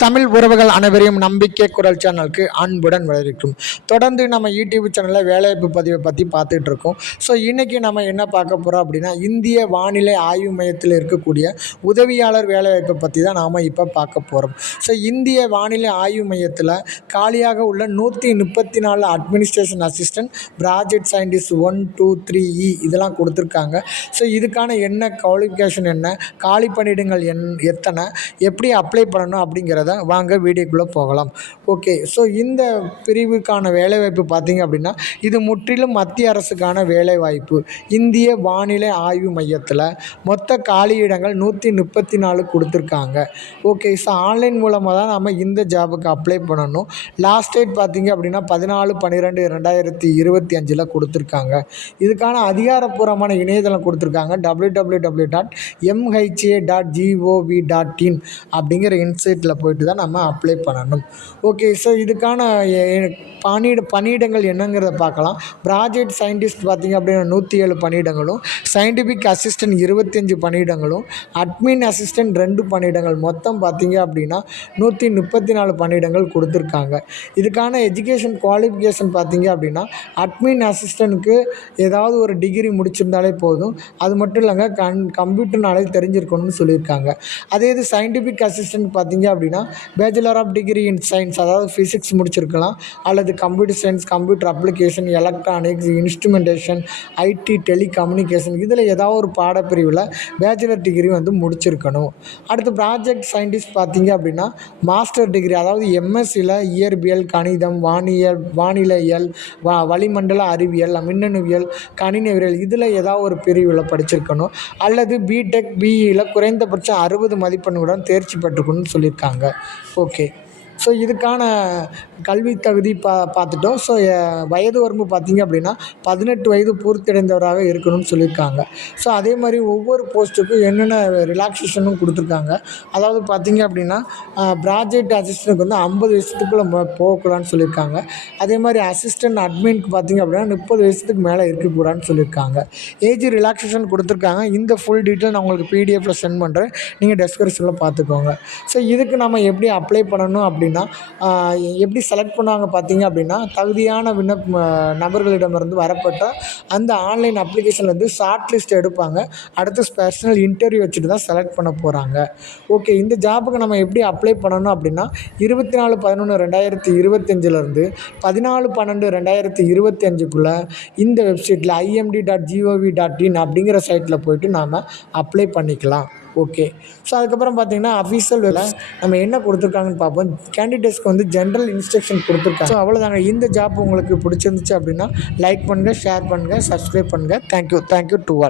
தமிழ் உறவுகள் அனைவரையும் நம்பிக்கை குரல் சேனலுக்கு அன்புடன் வரவேற்கும். தொடர்ந்து நம்ம யூடியூப் சேனலில் வேலைவாய்ப்பு பதிவை பற்றி பார்த்துட்டு இருக்கோம் ஸோ இன்றைக்கி நம்ம என்ன பார்க்க போகிறோம் அப்படின்னா இந்திய வானிலை ஆய்வு மையத்தில் இருக்கக்கூடிய உதவியாளர் வேலைவாய்ப்பை பற்றி தான் நாம் இப்போ பார்க்க போகிறோம் ஸோ இந்திய வானிலை ஆய்வு மையத்தில் காலியாக உள்ள நூற்றி முப்பத்தி நாலு administration assistant project scientist one two three இ இதெல்லாம் கொடுத்துருக்காங்க. ஸோ இதுக்கான என்ன குவாலிஃபிகேஷன் என்ன காலி பணியிடங்கள் என் எத்தனை எப்படி அப்ளை பண்ணணும் அப்படிங்கிறத வாங்க வீடியோக்குள்ளே போகலாம். ஓகே ஸோ இந்த பிரிவுக்கான வேலைவாய்ப்பு பார்த்திங்க அப்படின்னா இது முற்றிலும் மத்திய அரசுக்கான வேலைவாய்ப்பு. இந்திய வானிலை ஆய்வு மையத்தில் மொத்த காலியிடங்கள் நூற்றி முப்பத்தி நாலு கொடுத்துருக்காங்க. ஓகே ஸோ ஆன்லைன் மூலமாக தான் நம்ம இந்த ஜாபுக்கு அப்ளை பண்ணணும். லாஸ்ட் டேட் பார்த்திங்க அப்படின்னா பதினாலு பன்னிரெண்டு ரெண்டாயிரத்தி இருபத்தி அஞ்சில் கொடுத்துருக்காங்க. இதுக்கான அதிகாரப்பூர்வமான இணையதளம் கொடுத்துருக்காங்க. W W W dot MHA dot GOV dot in அப்படிங்கிற இன்சைட்டில் போய்ட்டு தான் நம்ம அப்ளை பண்ணணும். ஓகே ஸோ இதுக்கான எ- பணியிட பணியிடங்கள் என்னங்கிறத பார்க்கலாம். ப்ராஜெக்ட் சயின்டிஸ்ட் பார்த்திங்க அப்படின்னா நூற்றி ஏழு பணியிடங்களும் சயின்டிஃபிக் அசிஸ்டன்ட் இருபத்தஞ்சு பணியிடங்களும் அட்மின் அசிஸ்டன்ட் ரெண்டு பணியிடங்கள். மொத்தம் பார்த்தீங்க அப்படின்னா நூற்றி முப்பத்தி நாலு பணியிடங்கள் கொடுத்துருக்காங்க. இதுக்கான எஜுகேஷன் குவாலிஃபிகேஷன் பார்த்திங்க அப்படின்னா அட்மின் அசிஸ்டண்ட்டுக்கு ஏதாவது ஒரு டிகிரி முடிச்சிருந்தாலே போதும். அது மட்டும் இல்லைங்க கண் கம்ப்யூட்டர் நாளே தெரிஞ்சிருக்கணும்னு சொல்லியிருக்காங்க. அதே இது சயின்டிஃபிக் அசிஸ்டன்ட் பார்த்தீங்க அப்படின்னா bachelor of degree in science அதாவது ஃபிசிக்ஸ் முடிச்சிருக்கலாம். அல்லது computer science computer application electronics instrumentation IT telecommunication இதில் ஏதாவது ஒரு பாடப்பிரிவில் பேச்சுலர் டிகிரி வந்து முடிச்சிருக்கணும். அடுத்து ப்ராஜெக்ட் சயின்டிஸ்ட் பார்த்தீங்க அப்படின்னா மாஸ்டர் டிகிரி அதாவது எம்எஸ்சியில் இயற்பியல் கணிதம் வானியல் வானிலையியல் வா வளிமண்டல அறிவியல் மின்னணுவியல் கணினவியல் இதில் ஏதாவது ஒரு பிரிவில் படிச்சிருக்கணும். அல்லது பிடெக் பிஇயில் குறைந்தபட்சம் அறுபது மதிப்பெண்ணுடன் தேர்ச்சி பெற்றுக்கணும்னு சொல்லியிருக்காங்க. ஓகே ஸோ இதுக்கான கல்வி தகுதி பா பார்த்துட்டோம். ஸோ வயது வரம்பு பார்த்தீங்க அப்படின்னா பதினெட்டு வயது பூர்த்தியடைந்தவராக இருக்கணும்னு சொல்லியிருக்காங்க. ஸோ அதே மாதிரி ஒவ்வொரு போஸ்ட்டுக்கும் என்னென்ன ரிலாக்ஸேஷனும் கொடுத்துருக்காங்க. அதாவது பார்த்தீங்க அப்படின்னா ப்ராஜெக்ட் அசிஸ்டன்ட்க்கு வந்து ஐம்பது வயசுக்குள்ளே போகக்கூடாதுன்னு சொல்லியிருக்காங்க. அதே மாதிரி அசிஸ்டன்ட் அட்மின்க்கு பார்த்தீங்க அப்படின்னா முப்பது வயசுக்கு மேலே இருக்கக்கூடாதுன்னு சொல்லியிருக்காங்க. ஏஜ் ரிலாக்ஸேஷன் கொடுத்துருக்காங்க. இந்த ஃபுல் டீட்டெயில் நான் உங்களுக்கு பிடிஎஃப்பில் சென்ட் பண்ணுறேன் நீங்கள் டெஸ்கிரிப்ஷனில் பார்த்துக்கோங்க. ஸோ இதுக்கு நம்ம எப்படி அப்ளை பண்ணணும் அப்படின்னு அப்படின்னா எப்படி செலக்ட் பண்ணுவாங்க பார்த்தீங்க அப்படின்னா தகுதியான விண்ணப்ப நபர்களிடமிருந்து வரப்பட்ட அந்த ஆன்லைன் அப்ளிகேஷன்லேருந்து ஷார்ட் லிஸ்ட் எடுப்பாங்க. அடுத்து ஸ்பெஷல் இன்டர்வியூ வச்சுட்டு தான் செலக்ட் பண்ண போகிறாங்க ஓகே இந்த ஜாபுக்கு நம்ம எப்படி அப்ளை பண்ணணும் அப்படின்னா இருபத்தி நாலு பதினொன்று ரெண்டாயிரத்தி இருபத்தஞ்சிலேருந்து பதினாலு பன்னெண்டு ரெண்டாயிரத்தி இருபத்தி அஞ்சுக்குள்ளே இந்த வெப்சைட்டில் IMD dot GOV dot in அப்படிங்கிற சைட்டில் போயிட்டு நாம் அப்ளை பண்ணிக்கலாம். ஓகே ஸோ அதுக்கப்புறம் பார்த்தீங்கன்னா அஃபீஷியல் நம்ம என்ன கொடுத்துருக்காங்கன்னு பார்ப்போம் கேண்டிடேட்ஸ்க்கு வந்து ஜென்ரல் இன்ஸ்ட்ரக்ஷன் கொடுத்துருக்காங்க. ஸோ அவ்வளோதாங்க இந்த ஜாப் உங்களுக்கு பிடிச்சிருந்துச்சு அப்படின்னா லைக் பண்ணுங்கள் ஷேர் பண்ணுங்கள் சப்ஸ்கிரைப் பண்ணுங்கள் தேங்க்யூ தேங்க்யூ டு ஆல்